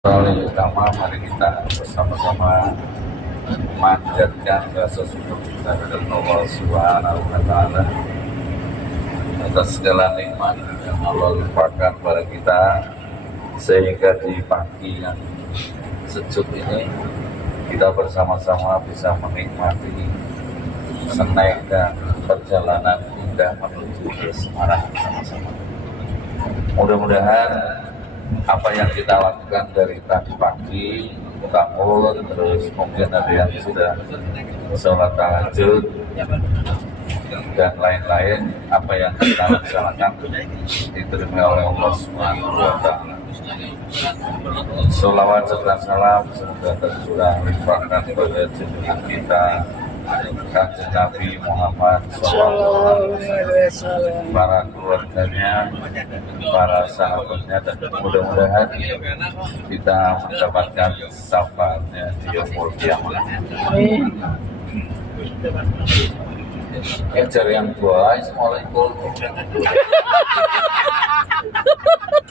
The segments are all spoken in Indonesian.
Paling utama mari kita bersama-sama memanjatkan rasa syukur kita kepada Allah Subhanahu wa Ta'ala atas segala nikmat yang Allah limpahkan kepada kita, sehingga di pagi yang sejuk ini kita bersama-sama bisa menikmati snack dan perjalanan indah menuju ke Semarang bersama-sama. Mudah-mudahan apa yang kita lakukan dari tadi pagi, bangun, terus mungkin ada yang sudah sholat tahajud dan lain-lain, apa yang kita laksanakan diterima oleh Allah Subhanahu wa Ta'ala. Sholawat serta salam semoga tercurah limpahkan kepada junjungan kita Kanjeng Nabi Muhammad SAW, para keluarganya, para sahabatnya, dan mudah-mudahan kita mendapatkan syafaatnya di yaumul qiyamah. Cari yang tua, assalamualaikum.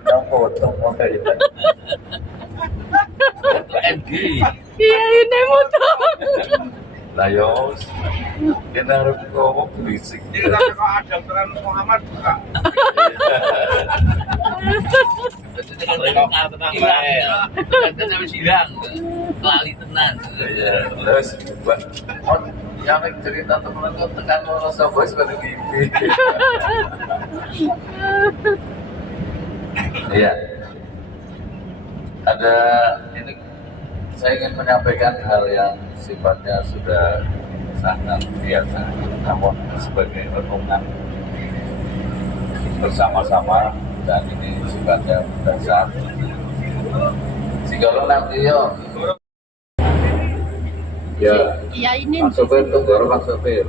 Yang potong kayak gitu. PNG. Iya ini motong. Layos, kita harus ngomong berisik. Jadi kalau ada peran Muhammad buka. Hilang, lali tenan. Terus, yang cerita teman itu tekan rasa bos pada mimpi. Iya, ada ini. Saya ingin menyampaikan hal yang sifatnya sudah sangat biasa, namun sebagai renungan bersama-sama, dan ini sifatnya dasar. Jika lo nanti ya, Iya ini. Pak Sopir tunggu, Pak Sopir.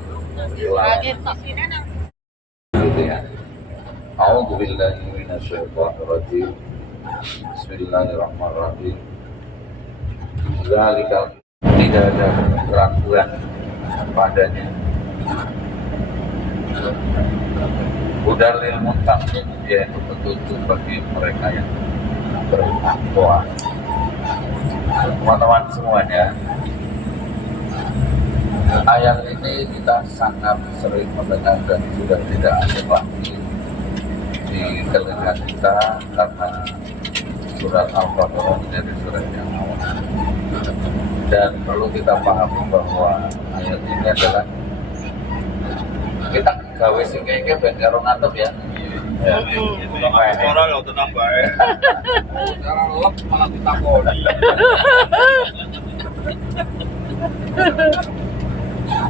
Gitu ya. A'udzubillahi minasyaitonirrajim. Bismillahirrahmanirrahim. Zalikal, tidak ada keraguan padanya. Hudal lil muttaqin, yaitu petunjuk bagi mereka yang bertakwa. Teman-teman semuanya, ayat ini kita sangat sering mendengar dan sudah tidak asing lagi di telinga kita, karena surat Al-Baqarah menjadi surat yang awal. Dan perlu kita pahami bahwa ayat ini adalah kita gawe sing kayaknya ben karo ngatep ya. Ya. Orang yang tenang baik. Cara lep malah ditakoni.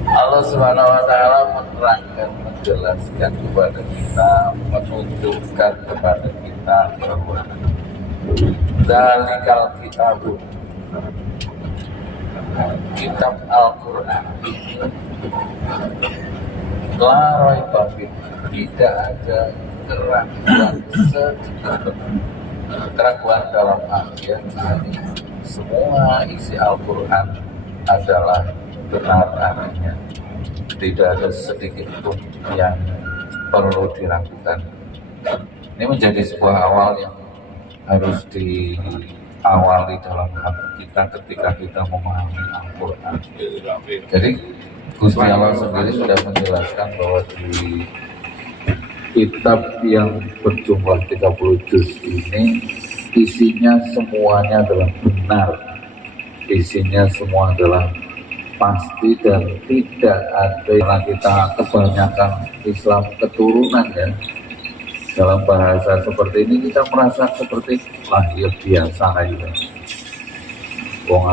Allah Subhanahu wa Ta'ala menerangkan, menjelaskan kepada kita, menunjukkan kepada kita bahwa Zalikal kitabu, kitab Al-Quran ini la raiba fihi, tidak ada keraguan sedikit. Keraguan dalam artian ini semua isi Al-Quran adalah benar adanya, tidak ada sedikit pun yang perlu diragukan. Ini menjadi sebuah awal yang harus diawali dalam hati kita ketika kita memahami Al-Quran. Jadi Gusti Allah sendiri sudah menjelaskan bahwa di kitab yang berjumlah 30 juz ini isinya semuanya adalah benar, isinya semua adalah pasti, dan tidak ada yang kita kebanyakan Islam keturunan ya. Dalam bahasa seperti ini kita merasa seperti lahir biasa aja. Wong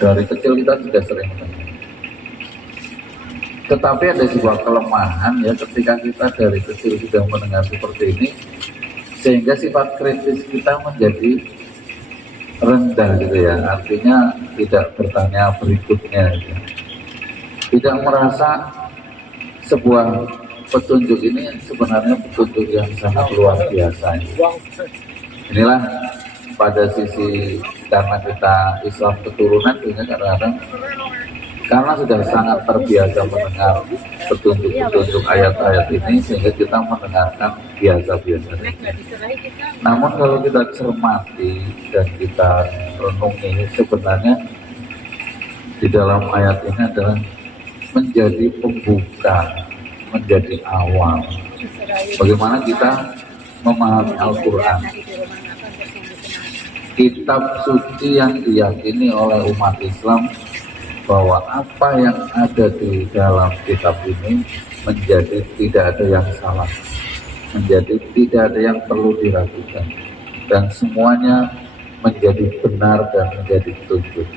dari kecil kita sudah sering mendengar. Tetapi ada sebuah kelemahan ya, ketika kita dari kecil sudah mendengar seperti ini, sehingga sifat kritis kita menjadi rendah gitu ya. Artinya tidak bertanya berikutnya gitu. Tidak merasa sebuah petunjuk ini sebenarnya petunjuk yang sangat luar biasa. Inilah pada sisi, karena kita Islam keturunan, sehingga kadang-kadang karena sudah sangat terbiasa mendengar petunjuk-petunjuk ayat-ayat ini sehingga kita mendengarkan biasa-biasa. Namun kalau kita cermati dan kita renungi, sebenarnya di dalam ayat ini adalah menjadi pembuka, menjadi awal bagaimana kita memahami Al-Quran, kitab suci yang diyakini oleh umat Islam, bahwa apa yang ada di dalam kitab ini menjadi tidak ada yang salah, menjadi tidak ada yang perlu diragukan, dan semuanya menjadi benar dan menjadi petunjuk.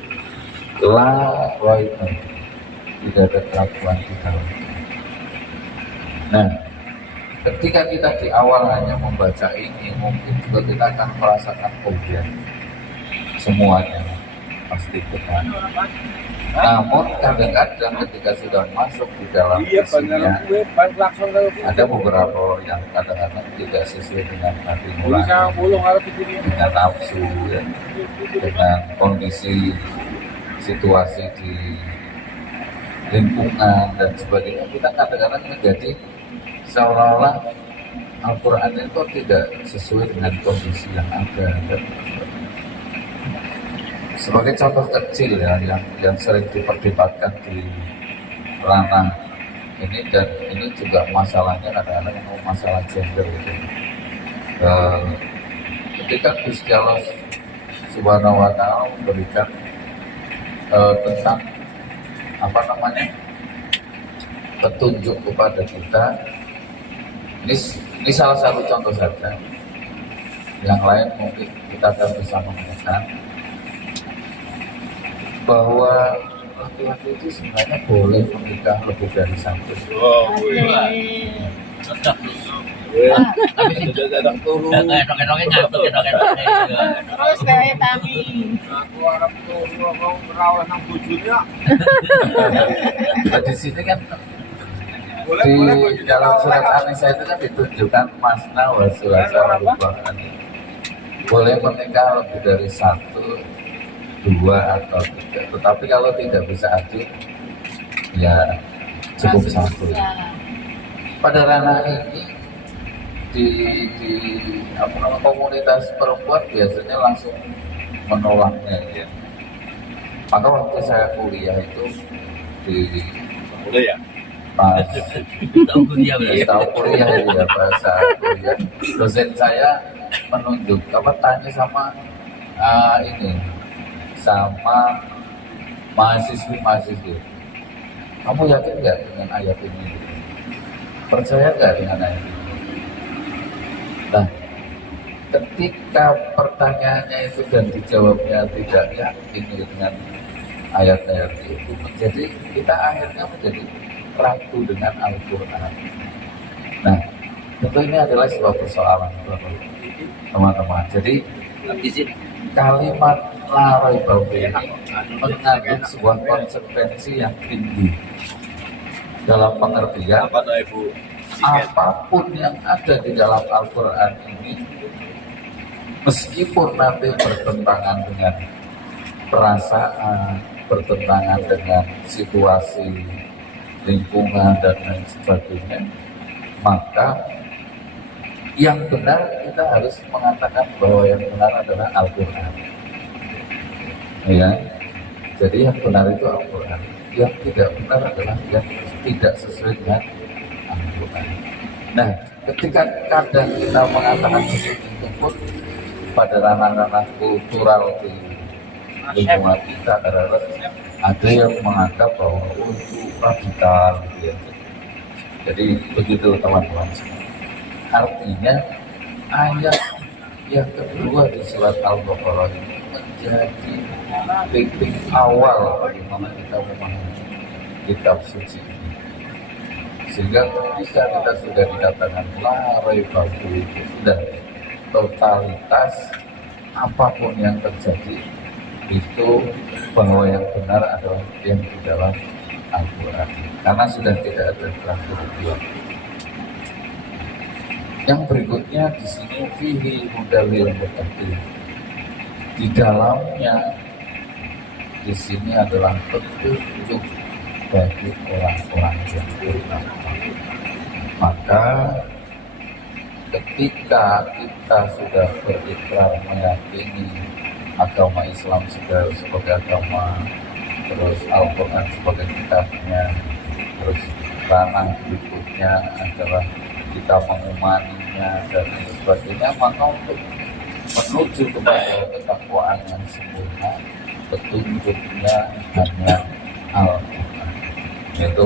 La raiba, tidak ada keraguan di dalamnya. Nah, ketika kita di awal hanya membaca ini, mungkin juga kita akan merasakan semuanya pasti benar. Namun kadang-kadang ketika sudah masuk di dalam isinya, ada beberapa yang kadang-kadang tidak sesuai dengan hati nurani, dengan nafsu, ya, dengan kondisi situasi di lingkungan dan sebagainya. Kita kadang-kadang menjadi seolah-olah Al-Quran itu tidak sesuai dengan kondisi yang ada. Dan sebagai contoh kecil ya, yang sering diperdebatkan di ranah ini, dan ini juga masalahnya kadang-kadang masalah gender gitu. Ketika Gusti Allah Subhanahu wa Ta'ala memberikan tentang petunjuk kepada kita, ini salah satu contoh saja. Yang lain mungkin kita akan bisa menemukan bahwa laki-laki itu sebenarnya boleh menikah lebih dari satu. Tapi tidak turun. Dok-doknya ngantuk, terus kayak tami. Aku harap turun mau merawat nang bojone. Di sini kan di dalam surat An-Nisa itu kan ditunjukkan masna wa sulasa wa ruba'. Boleh menikah lebih dari satu, dua atau tiga. Tetapi kalau tidak bisa adil, ya cukup satu. Pada ranah ini di komunitas perempuan biasanya langsung menolaknya ya. Maka waktu saya kuliah itu pas Tahu kuliah berarti. tahu kuliah itu ya, bahasa kuliah, dosen saya menunjuk tanya sama sama mahasiswi, kamu yakin nggak dengan ayat ini? Percaya nggak dengan ayat ini? Nah, ketika pertanyaannya itu dan dijawabnya tidak yakin dengan ayat-ayat itu, jadi kita akhirnya menjadi ragu dengan Al-Quran. Nah, tentu ini adalah sebuah persoalan teman-teman. Jadi kalimat la raiba ini mengandung sebuah konsekuensi yang tinggi dalam pengertian apapun yang ada di dalam Al-Quran ini, meskipun nanti bertentangan dengan perasaan, bertentangan dengan situasi lingkungan dan lain sebagainya, maka yang benar kita harus mengatakan bahwa yang benar adalah Al-Quran. Ya, jadi yang benar itu Al-Quran. Yang tidak benar adalah yang tidak sesuai dengan Al-Quran. Nah, ketika kadang kita mengatakan seperti itu pun pada ranah-ranah kultural di lingkungan kita, ada yang menganggap bahwa itu radikal gitu ya. Jadi begitu teman-teman. Artinya ayat yang kedua di surat Al-Baqarah ini menjadi titik awal bagaimana kita memahami kitab suci ini. Sehingga ketika kita sudah dikatakan la raiba fihi, sudah totalitas apapun yang terjadi itu bahwa yang benar adalah yang di dalam Al-Quran, karena sudah tidak ada ragu kedua. Yang berikutnya di sini fihi hudal lil muttaqin, di dalamnya di sini adalah petunjuk bagi orang-orang yang beriman. Maka ketika kita sudah berikrar meyakini agama Islam sebagai agama, terus Al-Quran sebagai kitabnya, terus ranah berikutnya adalah kita mengumaninya dan lain sebagainya, maka untuk menuju kepada ketakwaan yang sempurna, petunjuknya hanya Al-Quran, yaitu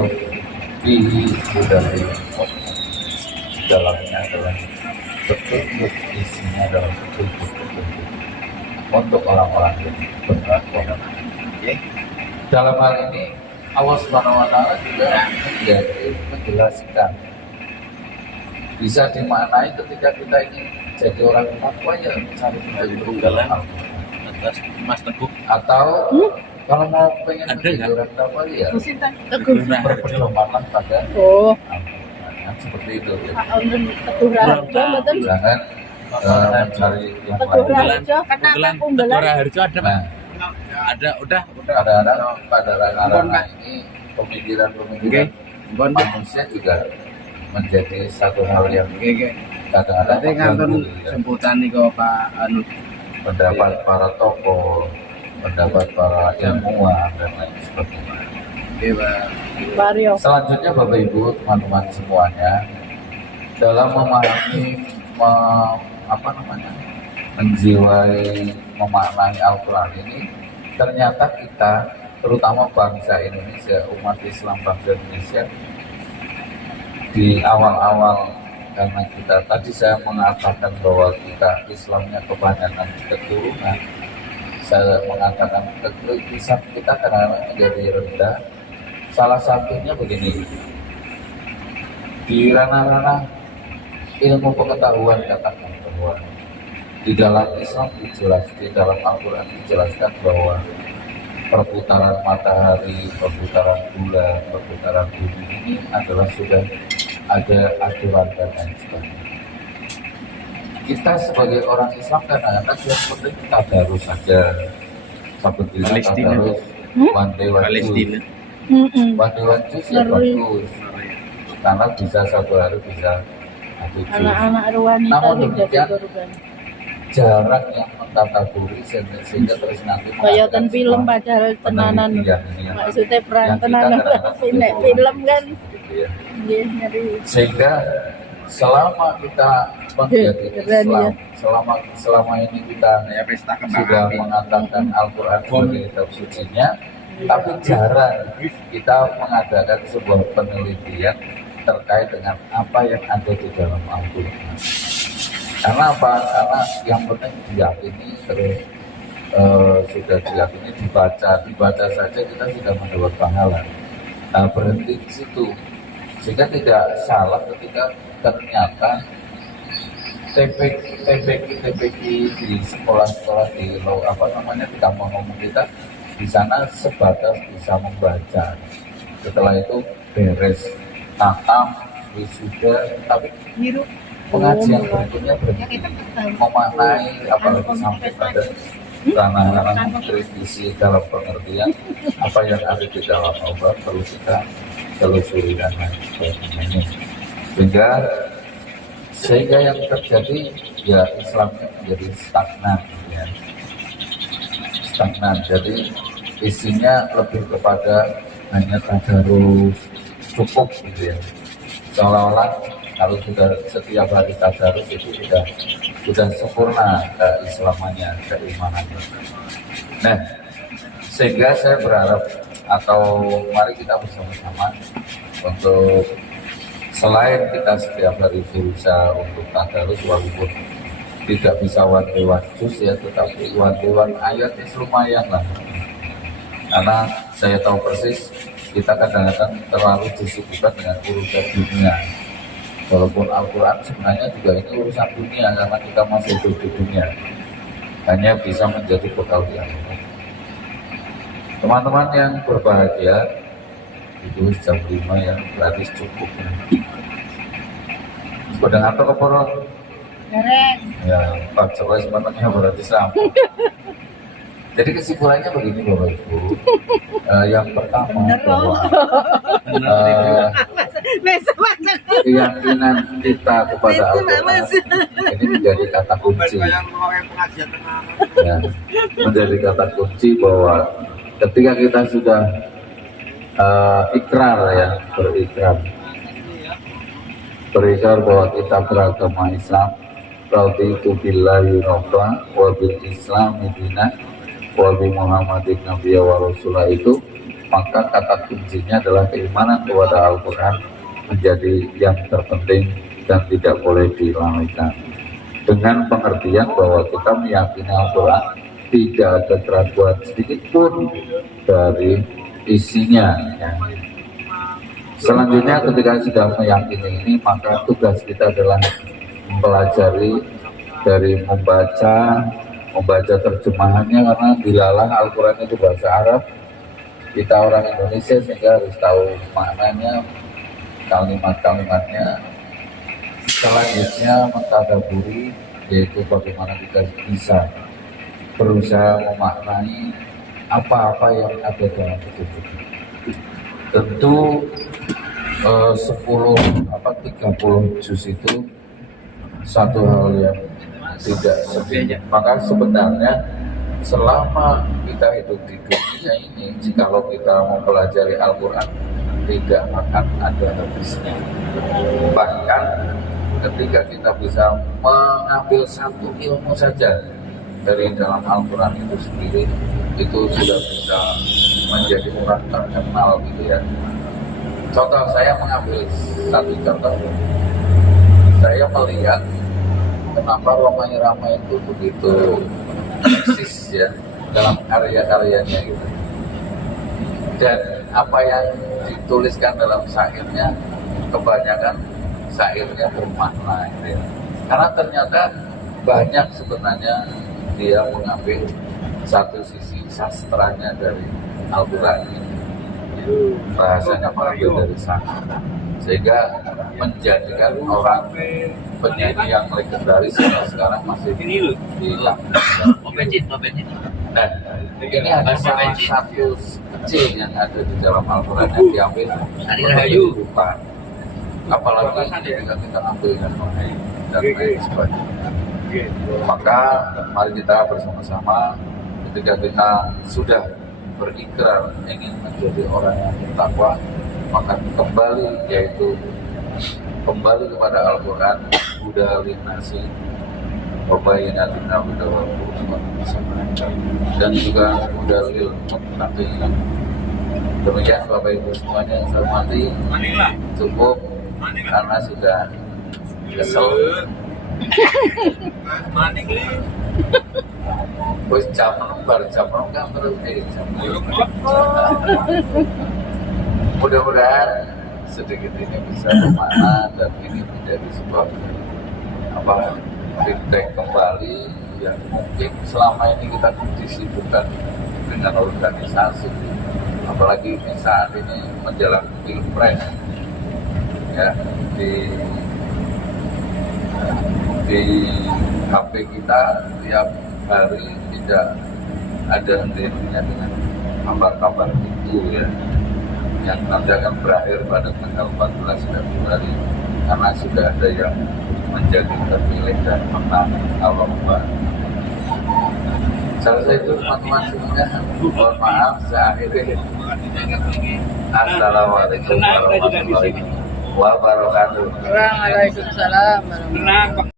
fihi hudal dalamnya adalah petunjuk, isinya adalah petunjuk untuk orang-orang yang bertakwa. Dalam hal ini Allah Subhanahu wa Ta'ala juga menjelaskan, bisa dimaknai ketika kita ingin jadi orang takwa ya cari petunjuk dalam Al-Quran. Mas Teguh Atau kalau mau pengen menjadi orang takwa ya berpedomanlah pada Al-Quran. Seperti itu ya. Teguh Raharjo betul. Jangan mencari yang Teguh lain. Raharjo kenapa kumbelan? Teguh Raharjo ada Nah, udah kadang-kadang pada ranah ini pemikiran-pemikiran manusia juga menjadi satu hal yang kadang-kadang mengganggu ya. Sebutan nih kok Pak Anu Pendapat para tokoh, pendapat para ilmuwan dan lain sebagainya. Mario. Selanjutnya Bapak Ibu, teman-teman semuanya, dalam memahami menjiwai, memaknai Al-Quran ini, ternyata kita, terutama bangsa Indonesia, umat Islam bangsa Indonesia, di awal-awal, karena kita tadi saya mengatakan bahwa kita Islamnya kebanyakan keturunan, saya mengatakan kekritisan kita kadang-kadang menjadi rendah. Salah satunya begini, di ranah-ranah ilmu pengetahuan katakan bahwa di dalam Islam dijelaskan, di dalam Al-Quran dijelaskan bahwa perputaran matahari, perputaran bulan, perputaran bumi ini adalah sudah ada aturan dan lain sebagainya. Kita sebagai orang Islam kadang-kadang yang penting kita tadarus saja, seperti tadarus one day one juice. One day one juice ya bagus, karena bisa satu hari bisa satu jus. Anak-anak wanita Namun yang jadi demikian korban. jarang yang mentataguri sehingga terus nanti Kayak film padahal tenanan. Maksudnya peran tenanan film kan. ya. Iya, nyari. Sehingga selama kita menjadi Islam, selama ini kita sudah mengatakan Al-Quran sebagai kitab sucinya, tapi jarang kita mengadakan sebuah penelitian terkait dengan apa yang ada di dalam Al-Quran. Karena apa? Karena yang penting diyakini, terus sudah diyakini, dibaca saja kita sudah mendapat pahala. Nah, berhenti di situ, sehingga tidak salah ketika ternyata TPQ di sekolah-sekolah di di kampung-kampung kita di sana sebatas bisa membaca. Setelah itu beres tatam wisuda, tapi pengajian berikutnya berhenti memaknai, apalagi sampai pada ranah-ranah mengkritisi dalam pengertian apa yang ada di dalam Allah perlu kita telusuri dan lain sebagainya. Sehingga yang terjadi ya Islamnya menjadi stagnan ya. Stagnan, jadi isinya lebih kepada hanya tadarus cukup gitu ya. Seolah-olah kalau sudah setiap hari tadarus itu sudah sempurna keislamannya, keimanannya. Nah, sehingga saya berharap atau mari kita bersama-sama untuk selain kita setiap hari berusaha untuk tadarus, walaupun tidak bisa one juz ya, tetapi one ayatnya lumayan lah. Karena saya tahu persis kita kadang-kadang terlalu disibukkan dengan urusan dunia. Walaupun Al-Quran sebenarnya juga ini urusan dunia, karena kita masih hidup di dunia, hanya bisa menjadi bekal di akhirat. Teman-teman yang berbahagia, itu jam 5 ya, berarti cukup. Sedang atau keporong? Dereng. Ya, Pak Jokowi sebenarnya berarti sama. Jadi kesimpulannya begini Bapak Ibu. Yang pertama bahwa keyakinan kita kepada Al-Quran ini menjadi kata kunci. Ya, menjadi kata kunci bahwa ketika kita sudah ikrar ya, berikrar bahwa kita beragama Islam, raditu billahi rabba wa bil islami dinan wa bi Muhammadin nabiyya wa rasulah, itu maka kata kuncinya adalah keimanan kepada Al-Quran menjadi yang terpenting dan tidak boleh dilalaikan, dengan pengertian bahwa kita meyakini Al-Quran tidak ada keraguan sedikit pun dari isinya ya. Selanjutnya ketika sudah meyakini ini, maka tugas kita adalah mempelajari dari membaca terjemahannya, karena dilalah Al-Quran itu bahasa Arab, kita orang Indonesia sehingga harus tahu maknanya, kalimat-kalimatnya. Selanjutnya mentadaburi, yaitu bagaimana kita bisa berusaha memaknai apa-apa yang ada dalam petunjuk. Tentu 30 juz itu satu hal yang tidak sedikit. Maka sebenarnya selama kita hidup di dunia ini, jikalau kita mempelajari Al-Quran, tidak akan ada habisnya. Bahkan ketika kita bisa mengambil satu ilmu saja dari dalam Al-Quran itu sendiri, itu sudah bisa menjadi orang terkenal gitu ya. Contoh, saya mengambil satu contoh. Saya melihat kenapa Roma itu begitu eksis ya dalam karya-karyanya gitu. Dan apa yang dituliskan dalam syairnya, kebanyakan syairnya bermakna gitu ya. Karena ternyata banyak sebenarnya dia mengambil satu sisi sastranya dari Al-Quran ini. Bahasanya mengambil dari sana, sehingga menjadikan orang penyanyi yang legendaris sekarang masih hilang. Nah, ini hanya salah satu kecil yang ada di dalam Al-Quran yang diambil dari lupa. Apalagi ketika kita ambil dan lain sebagainya. Maka mari kita bersama-sama, ketika kita sudah berikrar ingin menjadi orang yang bertakwa, maka kembali kepada Al-Quran, Huda linnasi wa bayyinatin dan juga Huda lil muttaqin. Demikian Bapak Ibu semuanya yang saya hormati, cukup karena sudah kesel. Wis jam kan terus jam. Mudah-mudahan sedikit ini bisa bermakna dan ini menjadi sebuah feedback kembali yang mungkin selama ini kita disibukkan dengan organisasi, apalagi saat ini menjelang Pilpres ya, di HP kita tiap hari tidak ada henti-hentinya dengan kabar-kabar itu ya, yang nanti akan berakhir pada tanggal 14 Februari karena sudah ada yang menjadi terpilih dan menang Allah. Selesai itu teman-teman semuanya, mohon maaf saya akhiri. Assalamualaikum warahmatullahi wabarakatuh. Waalaikumsalam warahmatullahi wabarakatuh.